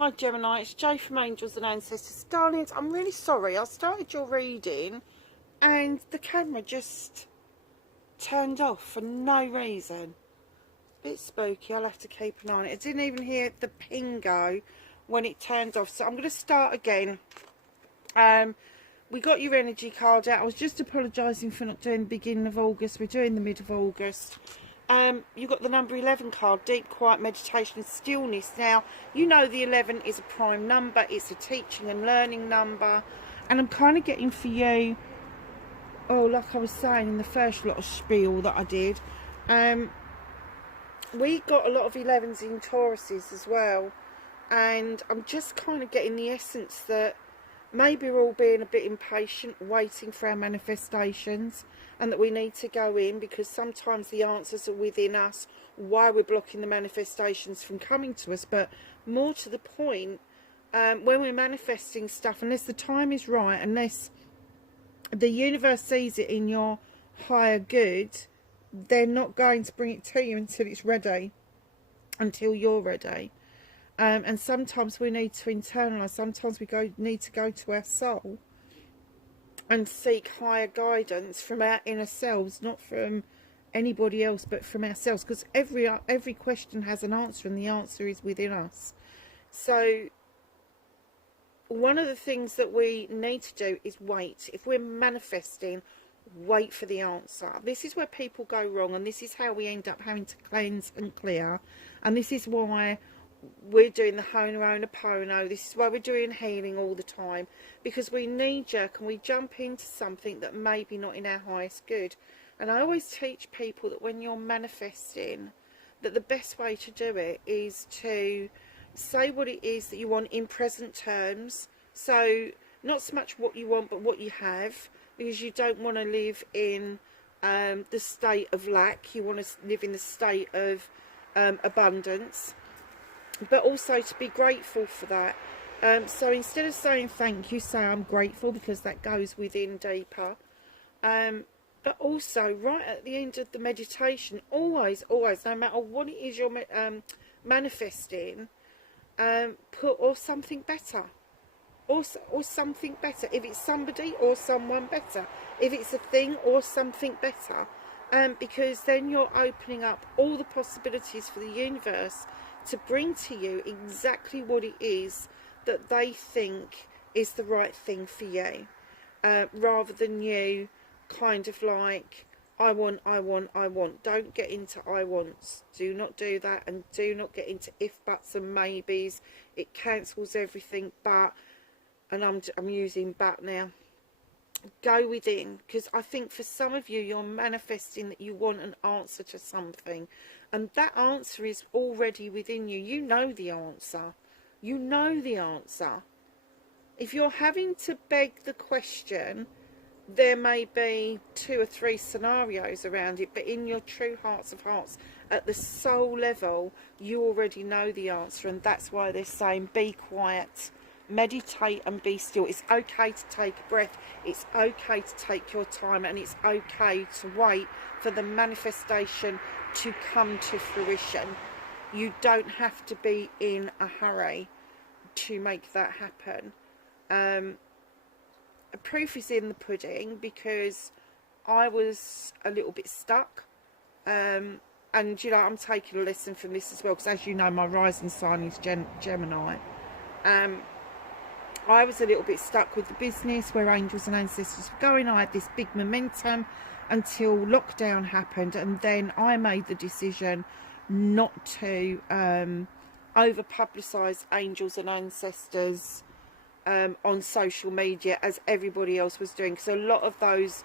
Hi Gemini, it's Jay from Angels and Ancestors. Darlings, I'm really sorry. I started your reading and the camera just turned off for no reason. It's a bit spooky, I'll have to keep an eye on it. I didn't even hear the ping go when it turned off, so I'm going to start again. We got your energy card out. I was just apologising for not doing the beginning of August. We're doing the mid of August. You got the number 11 card, deep, quiet, meditation and stillness. Now, you know the 11 is a prime number. It's a teaching and learning number. And I'm kind of getting for you, like I was saying in the first lot of spiel that I did, we got a lot of 11s in Tauruses as well. And I'm just kind of getting the essence that maybe we're all being a bit impatient, waiting for our manifestations, and that we need to go in because sometimes the answers are within us, why we're blocking the manifestations from coming to us. But more to the point, when we're manifesting stuff, unless the time is right, unless the universe sees it in your higher good, they're not going to bring it to you until it's ready, until you're ready. And sometimes we need to internalise, sometimes we need to go to our soul and seek higher guidance from our inner selves, not from anybody else, but from ourselves. Because every question has an answer, and the answer is within us. So one of the things that we need to do is wait. If we're manifesting, wait for the answer. This is where people go wrong, and this is how we end up having to cleanse and clear. And this is why we're doing the Ho'oponopono. This is why we're doing healing all the time, because we knee-jerk and we jump into something that may be not in our highest good. And I always teach people that when you're manifesting, that the best way to do it is to say what it is that you want in present terms. So not so much what you want, but what you have, because you don't want to live in the state of lack. You want to live in the state of abundance, but also to be grateful for that. So instead of saying thank you, say I'm grateful, because that goes within deeper. But also, right at the end of the meditation, always, no matter what it is you're manifesting, put or something better. Or something better. If it's somebody or someone better. If it's a thing or something better. Because then you're opening up all the possibilities for the universe to bring to you exactly what it is that they think is the right thing for you, rather than you kind of like, I want. Don't get into I wants. Do not do that, and do not get into if, buts and maybes. It cancels everything. But, and I'm using but now. Go within, because I think for some of you, you're manifesting that you want an answer to something, and that answer is already within you. You know the answer. You know the answer. If you're having to beg the question, there may be 2 or 3 scenarios around it, but in your true hearts of hearts, at the soul level, you already know the answer. And that's why they're saying be quiet, meditate and be still. It's okay to take a breath, it's okay to take your time, and it's okay to wait for the manifestation to come to fruition. You don't have to be in a hurry to make that happen. Proof is in the pudding, because I was a little bit stuck, and you know, I'm taking a lesson from this as well, because as you know, my rising sign is Gemini. I was a little bit stuck with the business where Angels and Ancestors were going. I had this big momentum until lockdown happened, and then I made the decision not to over publicise Angels and Ancestors on social media as everybody else was doing, because a lot of those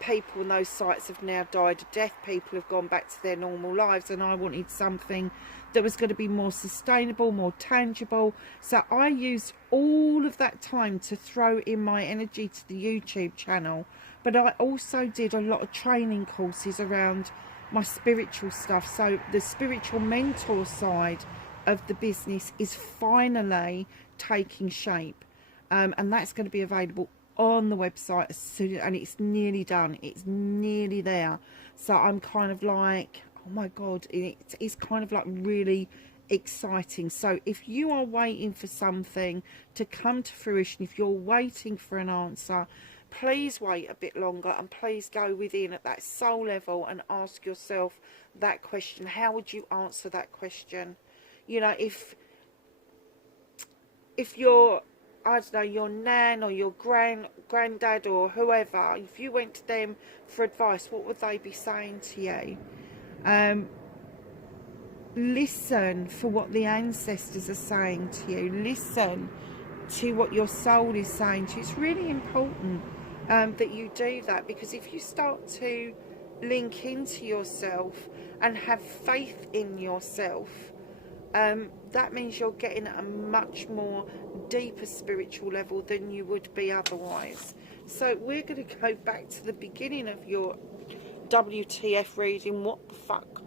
people and those sites have now died a death. People have gone back to their normal lives, and I wanted something that was going to be more sustainable, more tangible. So I used all of that time to throw in my energy to the YouTube channel, but I also did a lot of training courses around my spiritual stuff. So the spiritual mentor side of the business is finally taking shape, and that's going to be available on the website as soon, and it's nearly done, it's nearly there. So I'm kind of like, oh my god, it's kind of like really exciting. So if you are waiting for something to come to fruition, if you're waiting for an answer, please wait a bit longer, and please go within at that soul level and ask yourself that question. How would you answer that question? You know, if you're, I don't know, your nan or your granddad or whoever, if you went to them for advice, what would they be saying to you? Listen for what the ancestors are saying to you. Listen to what your soul is saying to you. It's really important that you do that, because if you start to link into yourself and have faith in yourself, that means you're getting at a much more deeper spiritual level than you would be otherwise. So we're going to go back to the beginning of your WTF reading. What the fuck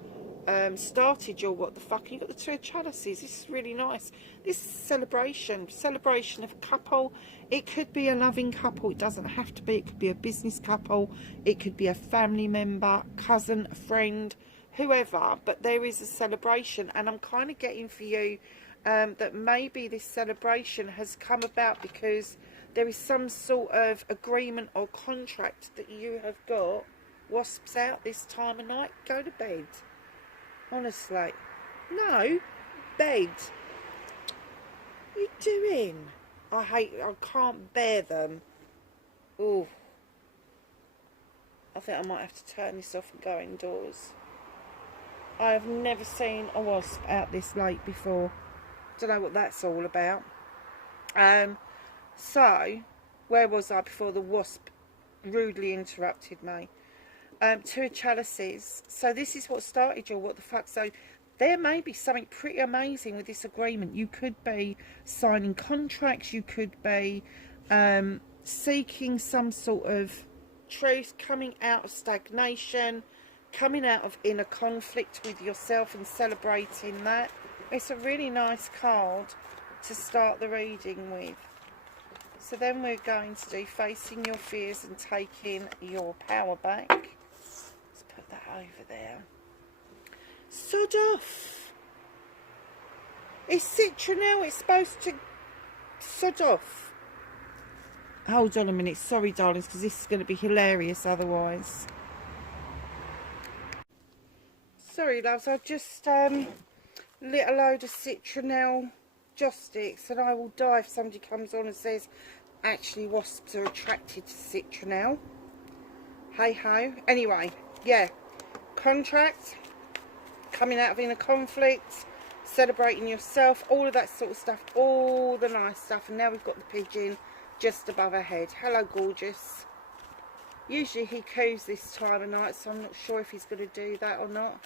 started your what the fuck? And you've got the Two of Chalices. This is really nice. This is celebration of a couple. It could be a loving couple. It doesn't have to be. It could be a business couple. It could be a family member, cousin, a friend, whoever. But there is a celebration, and I'm kind of getting for you that maybe this celebration has come about because there is some sort of agreement or contract that you have got. Wasps out this time of night. Go to bed. Honestly. No. Bed. What are you doing? I can't bear them. Oh. I think I might have to turn this off and go indoors. I have never seen a wasp out this late before. Don't know what that's all about. So, where was I before the wasp rudely interrupted me? Two of Chalices. So this is what started your what the fuck. So there may be something pretty amazing with this agreement. You could be signing contracts. You could be seeking some sort of truth, coming out of stagnation, coming out of inner conflict with yourself and celebrating that. It's a really nice card to start the reading with. So then we're going to do facing your fears and taking your power back. Let's put that over there. Sod off. It's citronelle. It's supposed to sod off. Hold on a minute. Sorry, darlings, because this is going to be hilarious otherwise. Sorry, loves. I just lit a load of citronelle joss sticks, and I will die if somebody comes on and says actually wasps are attracted to citronelle. Hey ho. Anyway, yeah, contract, coming out of inner conflict, celebrating yourself, all of that sort of stuff, all the nice stuff. And now we've got the pigeon just above her head. Hello, gorgeous. Usually he coos this time of night, so I'm not sure if he's going to do that or not.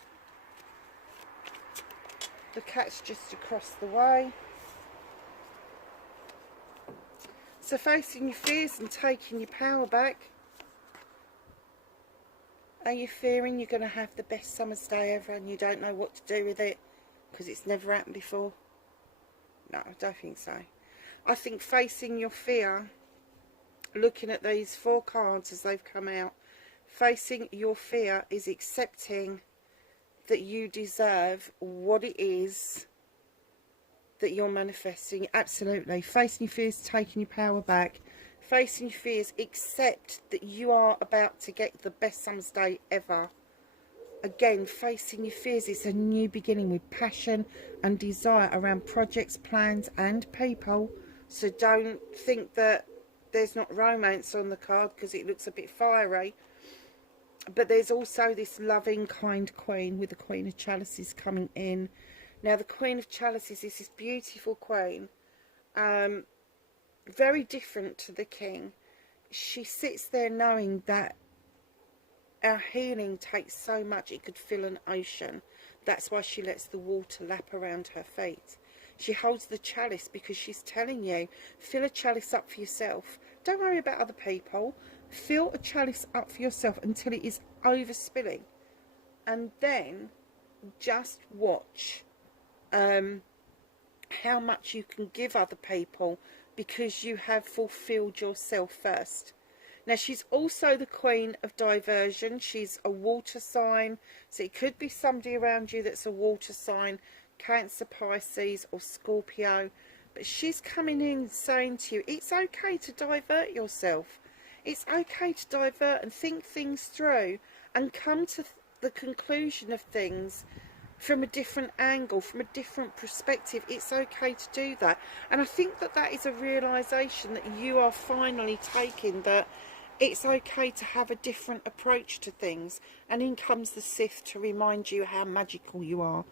The cat's just across the way. So facing your fears and taking your power back. Are you fearing you're going to have the best summer's day ever and you don't know what to do with it because it's never happened before? No, I don't think so. I think facing your fear, looking at these 4 cards as they've come out, facing your fear is accepting that you deserve what it is that you're manifesting. Absolutely. Facing your fears, taking your power back. Facing your fears, accept that you are about to get the best summer's day ever. Again, facing your fears is a new beginning with passion and desire around projects, plans and people. So don't think that there's not romance on the card because it looks a bit fiery. But there's also this loving, kind queen with the Queen of Chalices coming in. Now, the Queen of Chalices is this beautiful queen, very different to the king. She sits there knowing that our healing takes so much it could fill an ocean. That's why she lets the water lap around her feet. She holds the chalice because she's telling you, fill a chalice up for yourself. Don't worry about other people. Fill a chalice up for yourself until it is overspilling. And then just watch how much you can give other people because you have fulfilled yourself first. Now, she's also the Queen of Diversion. She's a water sign. So it could be somebody around you that's a water sign. Cancer, Pisces or Scorpio. But she's coming in saying to you, it's okay to divert yourself. It's okay to divert and think things through and come to the conclusion of things from a different angle, from a different perspective. It's okay to do that. And I think that that is a realisation that you are finally taking, that it's okay to have a different approach to things. And in comes the Sith to remind you how magical you are.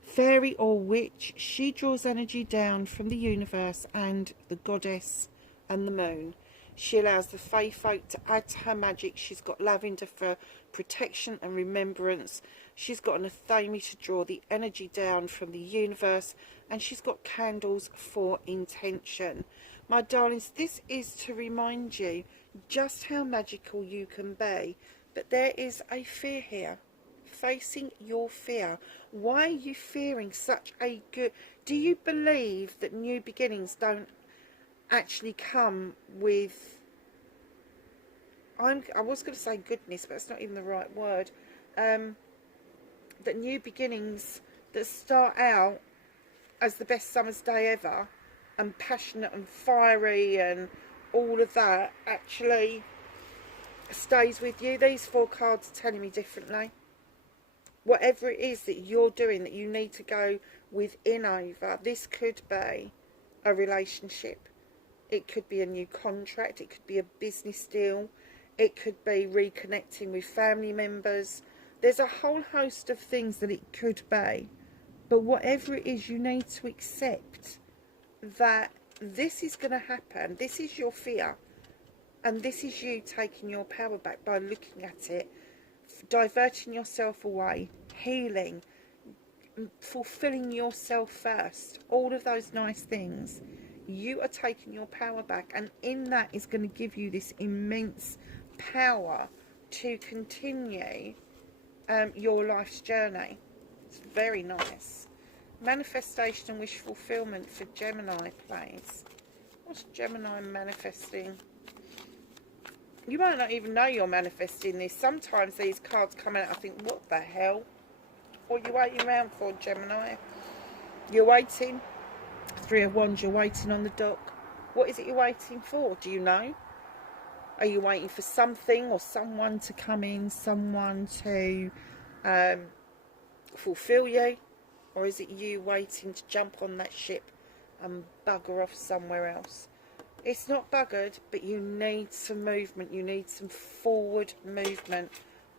Fairy or witch, she draws energy down from the universe and the goddess and the moon. She allows the fae folk to add to her magic. She's got lavender for protection and remembrance. She's got an athame to draw the energy down from the universe. And she's got candles for intention. My darlings, this is to remind you just how magical you can be. But there is a fear here. Facing your fear. Why are you fearing such a good... Do you believe that new beginnings don't actually come with... I was going to say goodness, but it's not even the right word. That new beginnings that start out as the best summer's day ever, and passionate and fiery and all of that, actually stays with you. These 4 cards are telling me differently. Whatever it is that you're doing that you need to go within over, this could be a relationship. It could be a new contract. It could be a business deal. It could be reconnecting with family members. There's a whole host of things that it could be. But whatever it is, you need to accept that this is going to happen. This is your fear. And this is you taking your power back by looking at it, diverting yourself away, healing, fulfilling yourself first. All of those nice things. You are taking your power back. And in that is going to give you this immense power to continue your life's journey. It's very nice. Manifestation and wish fulfillment for Gemini, please. What's Gemini manifesting? You might not even know you're manifesting this. Sometimes these cards come out, I think, what the hell? What are you waiting around for, Gemini? You're waiting. 3 of Wands, you're waiting on the dock. What is it you're waiting for? Do you know? Are you waiting for something or someone to come in, someone to fulfill you? Or is it you waiting to jump on that ship and bugger off somewhere else? It's not buggered, but you need some movement. You need some forward movement.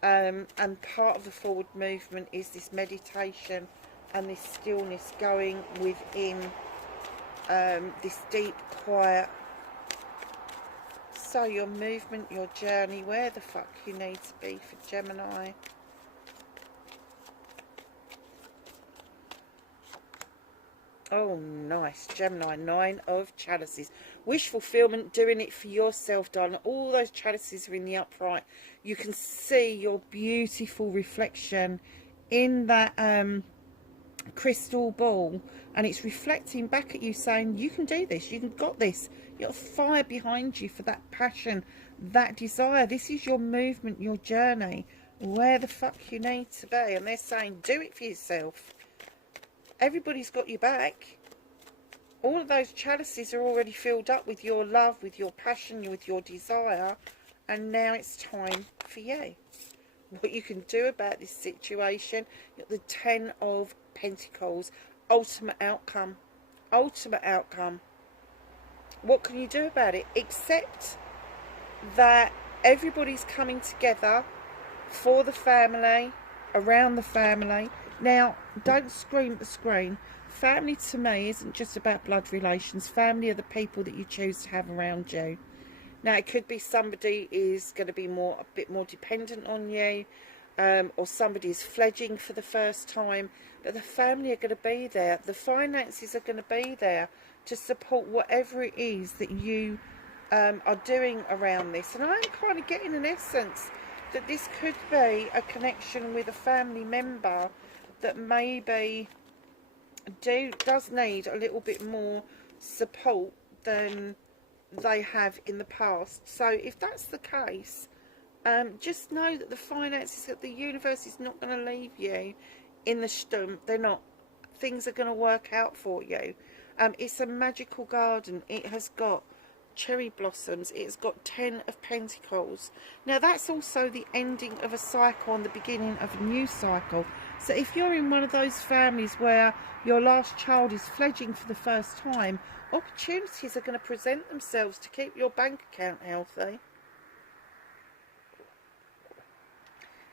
And part of the forward movement is this meditation and this stillness, going within this deep, quiet. So your movement, your journey, where the fuck you need to be for Gemini. Oh, nice. Gemini, 9 of chalices. Wish fulfillment, doing it for yourself, darling. All those chalices are in the upright. You can see your beautiful reflection in that crystal ball. And it's reflecting back at you saying, you can do this. You've got this. You've got fire behind you for that passion, that desire. This is your movement, your journey. Where the fuck you need to be. And they're saying, do it for yourself. Everybody's got your back. All of those chalices are already filled up with your love, with your passion, with your desire. And now it's time for you. What you can do about this situation. You've got the 10 of Pentacles. Ultimate outcome. Ultimate outcome. What can you do about it? Accept that everybody's coming together for the family, around the family. Now, don't scream at the screen. Family to me isn't just about blood relations. Family are the people that you choose to have around you. Now, it could be somebody is going to be a bit more dependent on you, or somebody is fledging for the first time. But the family are going to be there. The finances are going to be there to support whatever it is that you are doing around this. And I'm kind of getting an essence that this could be a connection with a family member that maybe does need a little bit more support than they have in the past. So if that's the case, just know that the finances, that the universe is not going to leave you in the stump. They're not. things are going to work out for you. It's a magical garden. It has got cherry blossoms. It's got 10 of Pentacles. Now that's also the ending of a cycle and the beginning of a new cycle. So if you're in one of those families where your last child is fledging for the first time, opportunities are going to present themselves to keep your bank account healthy.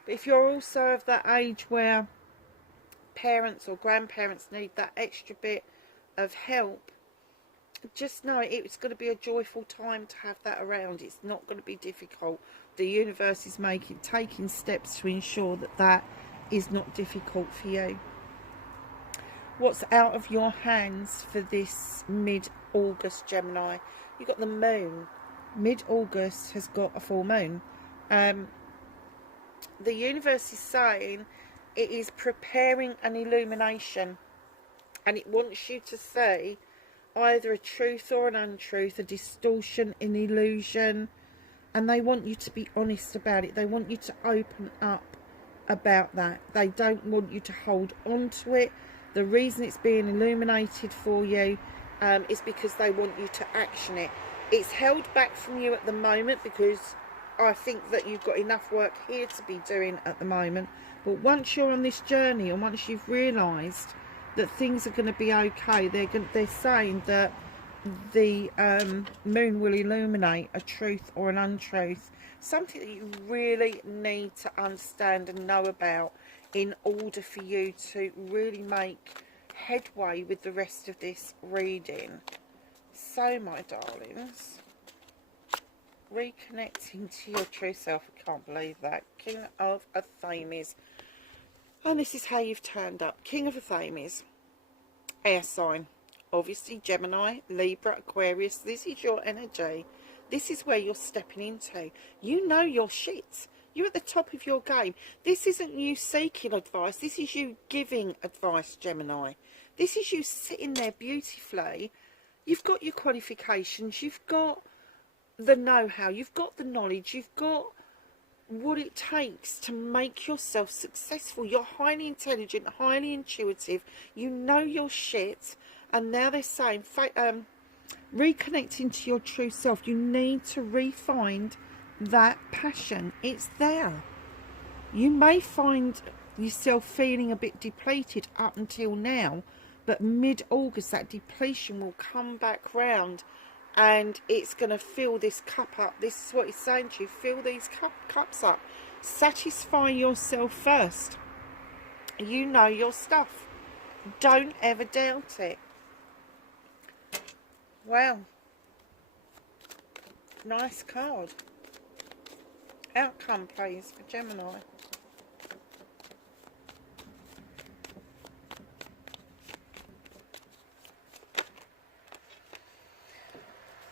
But if you're also of that age where parents or grandparents need that extra bit of help, just know it's going to be a joyful time to have that around. It's not going to be difficult. The universe is taking steps to ensure that that is not difficult for you. What's out of your hands for this mid-August, Gemini? You've got the moon. Mid-August has got a full moon. The universe is saying it is preparing an illumination, and it wants you to see either a truth or an untruth, a distortion, an illusion, and they want you to be honest about it. They want you to open up about that. They don't want you to hold on to it. The reason it's being illuminated for you is because they want you to action it. It's held back from you at the moment because I think that you've got enough work here to be doing at the moment. But once you're on this journey, and once you've realised that things are going to be okay, they're saying that the moon will illuminate a truth or an untruth, something that you really need to understand and know about in order for you to really make headway with the rest of this reading. So, my darlings, reconnecting to your true self. I can't believe that. King of Athames. And this is how you've turned up. King of Athames. Air sign. Obviously Gemini, Libra, Aquarius. This is your energy. This is where you're stepping into. You know your shit. You're at the top of your game. This isn't you seeking advice. This is you giving advice, Gemini. This is you sitting there beautifully. You've got your qualifications. You've got the know-how. You've got the knowledge. You've got what it takes to make yourself successful. You're highly intelligent, highly intuitive. You know your shit. And now they're saying, reconnecting to your true self. You need to re-find that passion. It's there. You may find yourself feeling a bit depleted up until now, but mid-August that depletion will come back round, and it's going to fill this cup up. This is what it's saying to you. Fill these cups up. Satisfy yourself first. You know your stuff. Don't ever doubt it. Wow. Nice card. Outcome, please, for Gemini.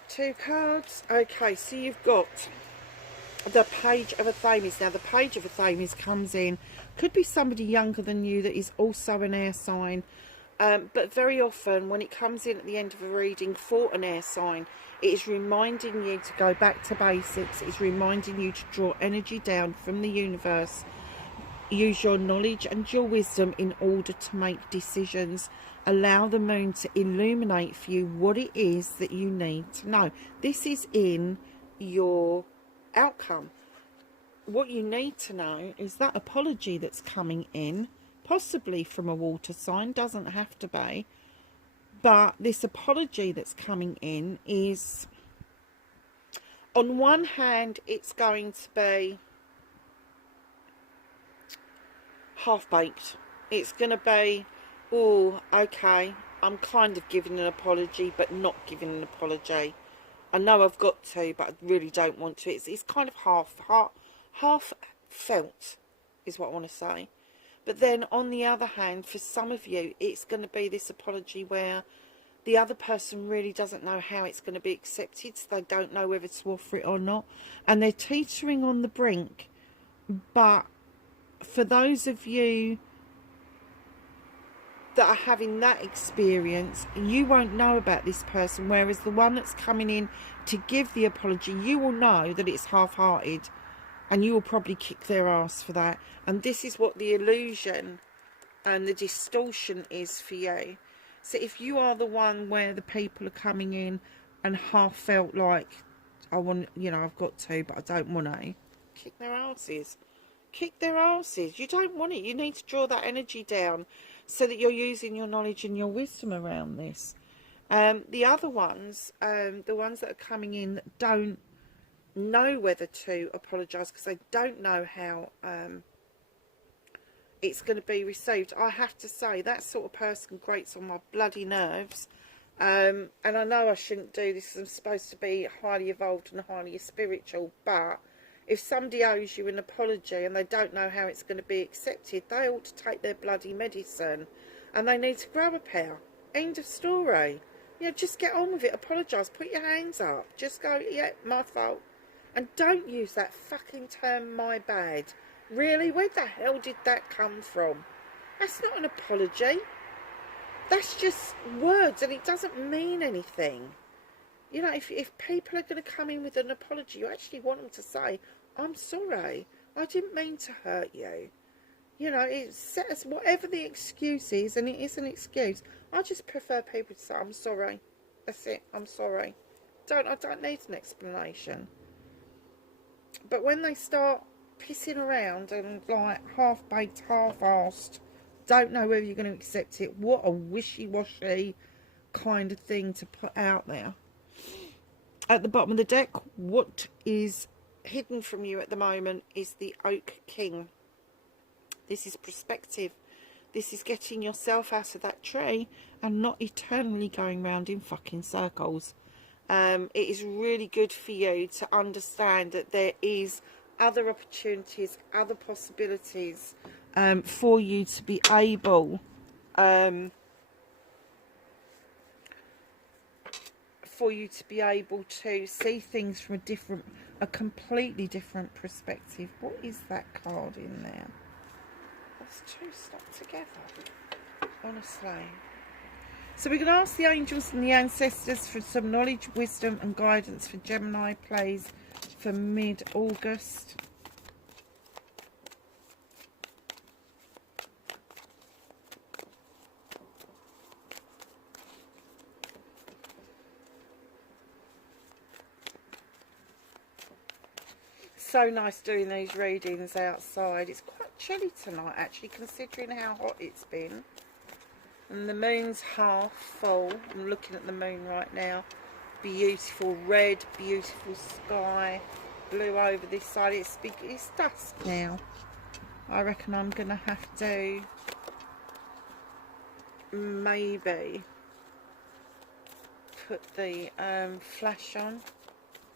Two cards. Okay, so you've got the Page of Athames. Now, the Page of Athames comes in. Could be somebody younger than you that is also an air sign. But very often, when it comes in at the end of a reading for an air sign, it is reminding you to go back to basics. It's reminding you to draw energy down from the universe. Use your knowledge and your wisdom in order to make decisions. Allow the moon to illuminate for you what it is that you need to know. This is in your outcome. What you need to know is that apology that's coming in, possibly from a water sign, doesn't have to be. But this apology that's coming in is, on one hand, it's going to be half-baked. It's going to be, oh, okay, I'm kind of giving an apology, but not giving an apology. I know I've got to, but I really don't want to. It's kind of half felt, is what I want to say. But then, on the other hand, for some of you, it's going to be this apology where the other person really doesn't know how it's going to be accepted, so they don't know whether to offer it or not. And they're teetering on the brink. But for those of you that are having that experience, you won't know about this person. Whereas the one that's coming in to give the apology, you will know that it's half-hearted. And you will probably kick their ass for that. And this is what the illusion and the distortion is for you. So if you are the one where the people are coming in and half felt like, I want, you know, I've got to, but I don't want to, kick their asses. Kick their asses. You don't want it. You need to draw that energy down so that you're using your knowledge and your wisdom around this. The other ones, the ones that are coming in that don't know whether to apologise because they don't know how it's going to be received. I have to say, that sort of person grates on my bloody nerves. And I know I shouldn't do this because I'm supposed to be highly evolved and highly spiritual, but if somebody owes you an apology and they don't know how it's going to be accepted, they ought to take their bloody medicine and they need to grow a pair. End of story. You know, just get on with it. Apologise. Put your hands up. Just go, yeah, my fault. And don't use that fucking term, my bad. Really? Where the hell did that come from? That's not an apology. That's just words and it doesn't mean anything. You know, if people are going to come in with an apology, you actually want them to say, I'm sorry. I didn't mean to hurt you. You know, it says whatever the excuse is, and it is an excuse. I just prefer people to say, I'm sorry. That's it. I'm sorry. I don't need an explanation. But when they start pissing around and like half-baked, half-arsed, don't know whether you're going to accept it, what a wishy-washy kind of thing to put out there. At the bottom of the deck, what is hidden from you at the moment is the Oak King. This is perspective. This is getting yourself out of that tree and not eternally going round in fucking circles. It is really good for you to understand that there is other opportunities, other possibilities for you to be able to see things from a completely different perspective. What is that card in there? That's two stuck together, honestly. So we're going to ask the angels and the ancestors for some knowledge, wisdom and guidance for Gemini plays for mid-August. So nice doing these readings outside. It's quite chilly tonight actually, considering how hot it's been. And the moon's half full. I'm looking at the moon right now. Beautiful red, beautiful sky, blue over this side. It's dusk now. I reckon I'm gonna have to maybe put the flash on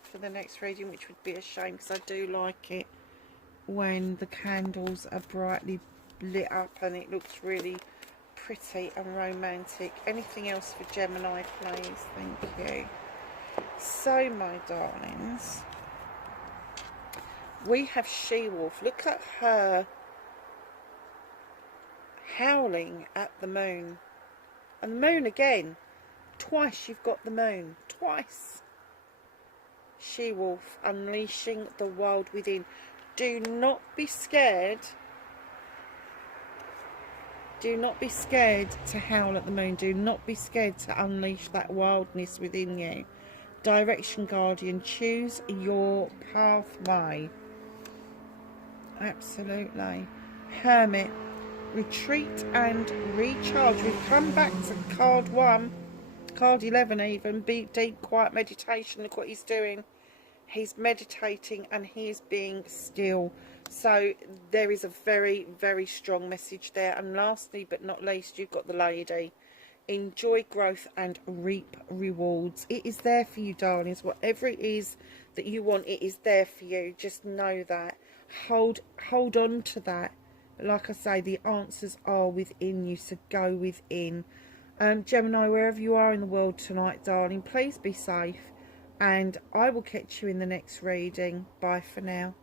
for the next reading, which would be a shame because I do like it when the candles are brightly lit up and it looks really pretty and romantic. Anything else for Gemini, please? Thank you. So, my darlings, we have She-Wolf. Look at her howling at the moon. And the moon again. Twice you've got the moon. Twice. She-Wolf, unleashing the wild within. Do not be scared. Do not be scared to howl at the moon. Do not be scared to unleash that wildness within you. Direction Guardian, choose your pathway. Absolutely. Hermit, retreat and recharge. We've come back to card 1, card 11 even. Deep, quiet meditation. Look what he's doing. He's meditating and he is being still. So there is a very, very strong message there. And lastly but not least, you've got the lady. Enjoy growth and reap rewards. It is there for you, darlings. Whatever it is that you want, it is there for you. Just know that. Hold on to that. But like I say, the answers are within you, so go within. Gemini, wherever you are in the world tonight, darling, please be safe. And I will catch you in the next reading. Bye for now.